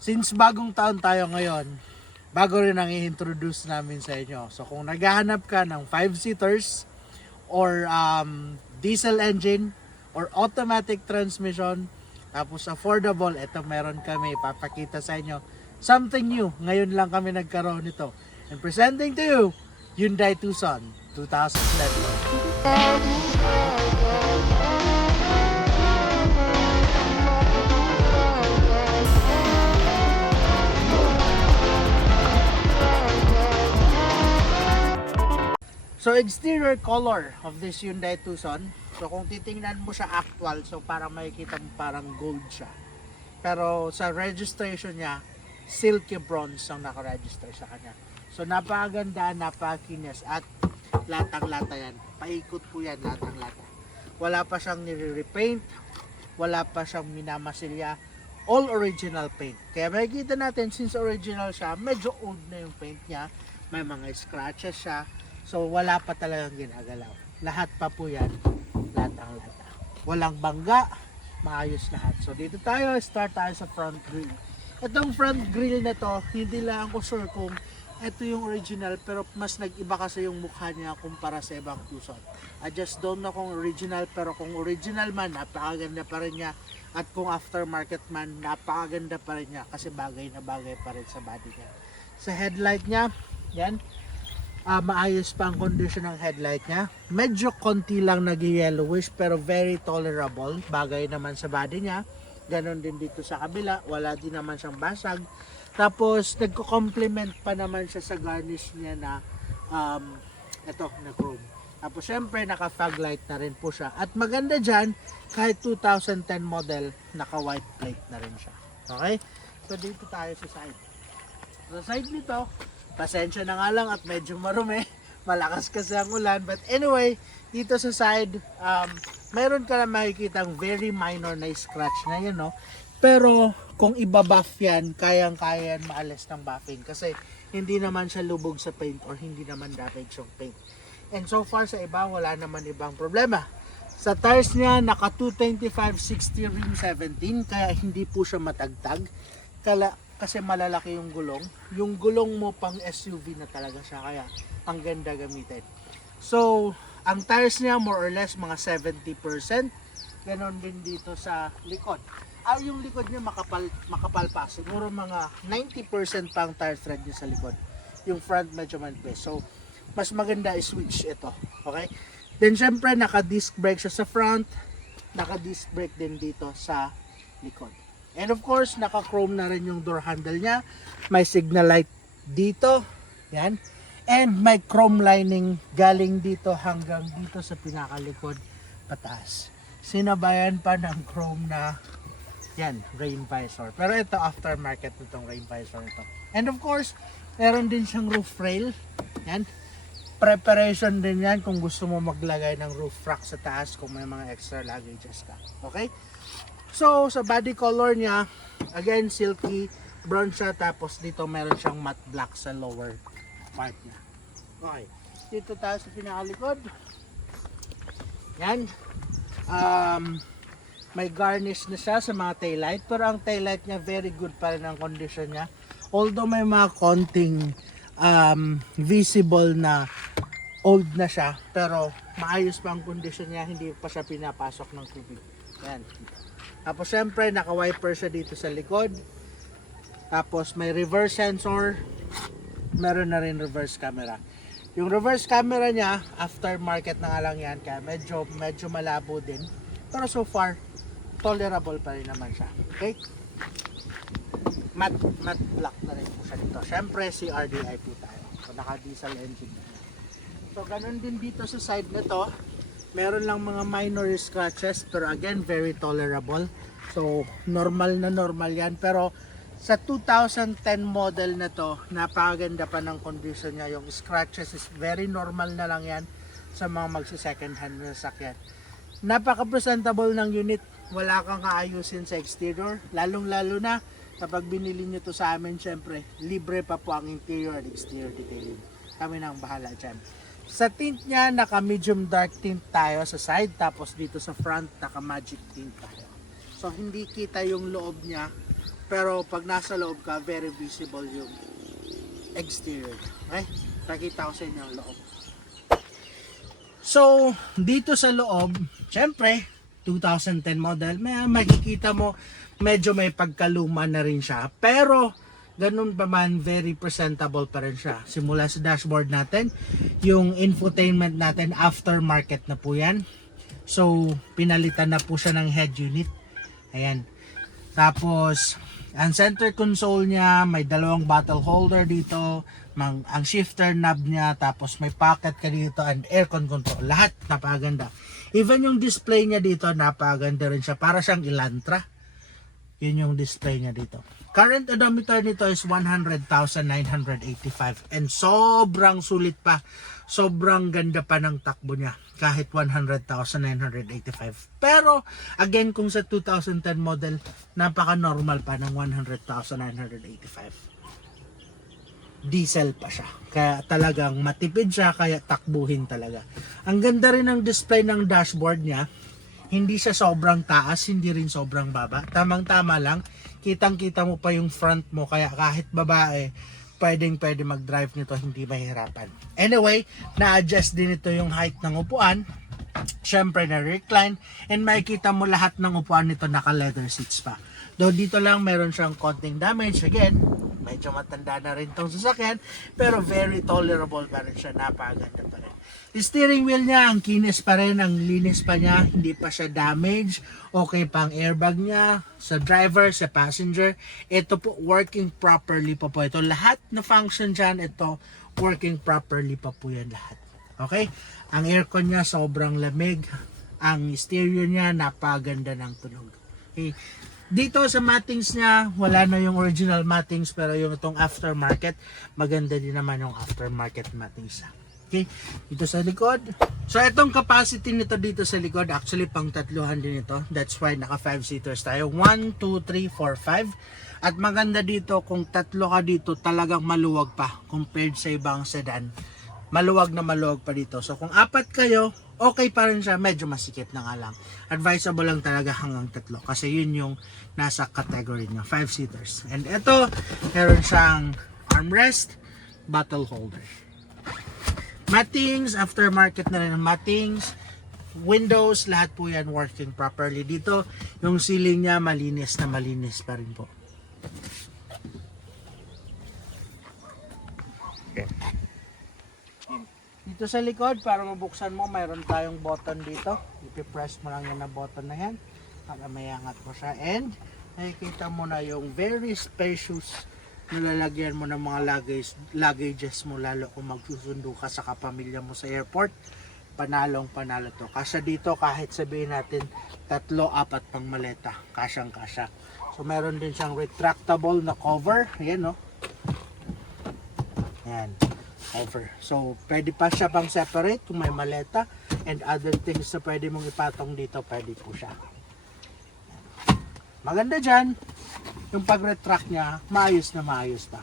Since bagong taon tayo ngayon, bago rin ang i-introduce namin sa inyo. So kung naghahanap ka ng 5-seaters or diesel engine or automatic transmission, tapos affordable, ito meron kami, papakita sa inyo something new. Ngayon lang kami nagkaroon nito. And presenting to you, Hyundai Tucson 2011. So exterior color of this Hyundai Tucson, so kung titingnan mo siya actual, so parang makikita mo parang gold siya. Pero sa registration niya, silky bronze ang nakaregister sa kanya. So napakaganda, napakakinis at latang-lata yan. Paikot po yan, latang-lata. Wala pa siyang nire-repaint, wala pa siyang minamasilya. All original paint. Kaya makikita natin, since original siya, medyo old na yung paint niya. May mga scratches siya. So wala pa talagang ginagalaw. Lahat pa po yan, latang-lata. Walang bangga, maayos lahat. So dito tayo, start tayo sa front grille. Itong front grille na to, hindi lang ako sure kung ito yung original, pero mas nag-iba kasi yung mukha niya kumpara sa ibang Tucson. I just don't know kung original, pero kung original man, napakaganda pa rin niya. At kung aftermarket man, napakaganda pa rin niya kasi bagay na bagay pa rin sa body niya. Sa headlight niya, yan, maayos pa ang condition ng headlight niya. Medyo konti lang nag-yellowish pero very tolerable. Bagay naman sa body niya. Ganon din dito sa kabila. Wala din naman siyang basag. Tapos nagko-complement pa naman siya sa garnish niya na na chrome. Tapos syempre naka-fog light na rin po siya. At maganda dyan, kahit 2010 model, naka-white plate na rin siya. Okay? So dito tayo sa side. Sa side nito, pasensya na nga lang at medyo marumi. Malakas kasi ang ulan. But anyway, dito sa side, mayroon ka na makikitang very minor na scratch na yun, no? Pero kung iba-buff yan, kayang-kaya yan maalis ng buffing. Kasi hindi naman siya lubog sa paint or hindi naman damage yung paint. And so far sa iba, wala naman ibang problema. Sa tires niya, naka 225/60 rim 17, kaya hindi po siya matagtag. Kasi malalaki yung gulong. Yung gulong mo pang SUV na talaga siya, kaya ang ganda gamitin. So, ang tires niya more or less mga 70%. Ganon din dito sa likod. Yung likod niya makapal pa. Siguro mga 90% pa ang tire tread niya sa likod. Yung front medyo manipis. So, mas maganda i-switch ito. Okay? Then, syempre, naka-disc brake siya sa front. Naka-disc brake din dito sa likod. And of course, naka-chrome na rin yung door handle niya. May signal light dito. Yan. And may chrome lining galing dito hanggang dito sa pinakalikod pataas. Sinabayan pa ng chrome na yan, rain visor. Pero ito aftermarket nitong rain visor ito. And of course, meron din siyang roof rail. Yan. Preparation din yan kung gusto mo maglagay ng roof rack sa taas kung may mga extra luggages ka. Okay? So, sa body color niya, again, silky brown siya. Tapos dito meron siyang matte black sa lower part niya. Okay. Dito tayo sa pinakalikod. Yan. May garnish na siya sa mga taillight. Pero ang taillight niya, very good pa rin ang condition niya. Although may mga konting visible na old na siya. Pero maayos pa ang condition niya. Hindi pa siya pinapasok ng tubig. Yan. Tapos syempre naka-wiper siya dito sa likod. Tapos may reverse sensor. Meron na rin reverse camera. Yung reverse camera niya, aftermarket na nga lang yan. Kaya medyo malabo din. Pero so far, tolerable pa rin naman siya. Okay? Matte black na rin po siya dito. Syempre CRDI po tayo. So naka-diesel engine na. So ganun din dito sa side na to. Meron lang mga minor scratches pero again very tolerable. So normal na normal yan. Pero sa 2010 model na to, napakaganda pa ng condition niya. Yung scratches is very normal na lang yan sa mga magsi-second hand na sasakyan. Napaka-presentable ng unit. Wala kang kaayusin sa exterior. Lalong-lalo na kapag binili nyo to sa amin, syempre, libre pa po ang interior and exterior detailing. Kami nang bahala dyan. Sa tint niya, naka medium dark tint tayo sa side. Tapos dito sa front, naka magic tint tayo. So hindi kita yung loob niya Pero pag nasa loob ka, very visible yung exterior. Okay? Pakita ko sa inyo ang loob. So, dito sa loob, syempre, 2010 model, may makikita mo, medyo may pagkaluma na rin siya. Pero, ganun pa man, very presentable pa rin siya. Simula sa dashboard natin, yung infotainment natin, aftermarket na po yan. So, pinalitan na po siya ng head unit. Ayan. Tapos, ang center console niya, may dalawang bottle holder dito, ang shifter knob niya, tapos may pocket ka dito, and aircon control. Lahat napakaganda. Even yung display niya dito, napakaganda rin siya. Para siyang Elantra. Yun yung display niya dito. Current odometer nito is 100,985 and sobrang sulit pa. Sobrang ganda pa ng takbo niya kahit 100,985. Pero again, kung sa 2010 model, napaka-normal pa ng 100,985. Diesel pa siya. Kaya talagang matipid siya, kaya takbuhin talaga. Ang ganda rin ng display ng dashboard niya. Hindi siya sobrang taas, hindi rin sobrang baba. Tamang-tama lang. Kitang-kita mo pa yung front mo, kaya kahit babae, pwede mag-drive nito, hindi mahirapan. Anyway, na-adjust din ito yung height ng upuan. Syempre na-recline. And makikita mo lahat ng upuan nito naka-leather seats pa. Though dito lang meron siyang konting damage. Again, medyo matanda na rin itong sasakyan, pero very tolerable pa rin siya. Napakaganda pa rin. Steering wheel niya, ang kinis pa rin, ang linis pa niya, hindi pa siya damage. Okay pa ang airbag niya, sa driver, sa passenger. Ito po, working properly pa po ito. Lahat na function dyan, ito, working properly pa po yan lahat. Okay? Ang aircon niya, sobrang lamig. Ang stereo niya, napaganda ng tunog. Okay? Dito sa mattings niya, wala na yung original mattings, pero yung itong aftermarket, maganda din naman yung aftermarket mattings. Okay, dito sa likod. So itong capacity nito dito sa likod, actually pang tatluhan din ito. That's why naka 5 seaters tayo. 1, 2, 3, 4, 5. At maganda dito, kung tatlo ka dito, talagang maluwag pa compared sa ibang sedan. Maluwag na maluwag pa dito. So kung apat kayo, okay pa rin siya, medyo masikip na nga lang. Advisable lang talaga hanggang tatlo kasi yun yung nasa category niya, 5 seaters. And ito, meron siyang armrest, bottle holder. Mattings, aftermarket na rin ang mattings. Windows, lahat po yan working properly. Dito, yung ceiling niya malinis na malinis pa rin po. Okay. Dito sa likod, para mabuksan mo, mayroon tayong button dito. Ipipress mo lang yan na button na yan para mayangat mo siya. And nakikita mo na yung very spacious, nilalagyan mo ng mga luggages mo, lalo kung magsusundo ka sa kapamilya mo sa airport. Panalong panalo to. Kasya dito, kahit sabihin natin 3, 4 pang maleta, kasyang kasya. So meron din siyang retractable na cover. Ayan, no? Ayan, cover. So pwede pa siya pang separate kung may maleta and other things na pwede mong ipatong dito, pwede po siya. Maganda dyan, yung pag-retract niya, maayos na maayos pa.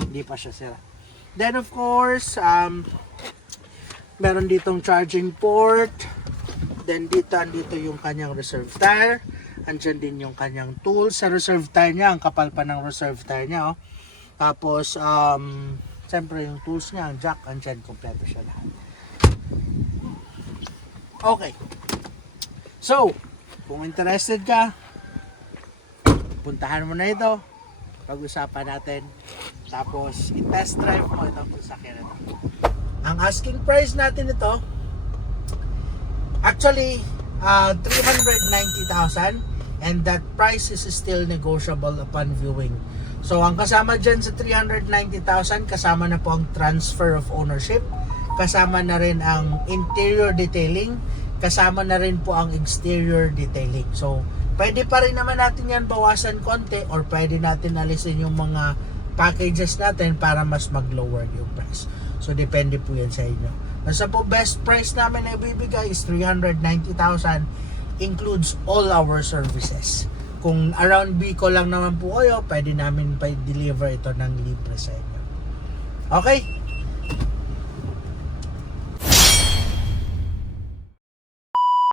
Hindi pa siya sira. Then of course, meron ditong charging port. Then andito yung kanyang reserve tire. Andyan din yung kanyang tools. Sa reserve tire niya, ang kapal pa ng reserve tire niya. Oh. Tapos, siyempre yung tools niya, ang jack, andyan, kompleto siya lahat. Okay. So, kung interested ka, puntahan mo na ito, pag-usapan natin, tapos i-test drive mo itong sasakyan ito. Ang asking price natin ito, actually 390,000, and that price is still negotiable upon viewing. So ang kasama dyan sa 390,000, kasama na po ang transfer of ownership, kasama na rin ang interior detailing, kasama na rin po ang exterior detailing. So pwede pa rin naman natin yan bawasan konti, or pwede natin alisin yung mga packages natin para mas mag-lower yung price. So depende po yan sa inyo. Basta po best price namin na ibibigay is 390,000, includes all our services. Kung around Bicol lang naman po kayo, pwede namin pa-deliver ito ng libre sa inyo. Okay?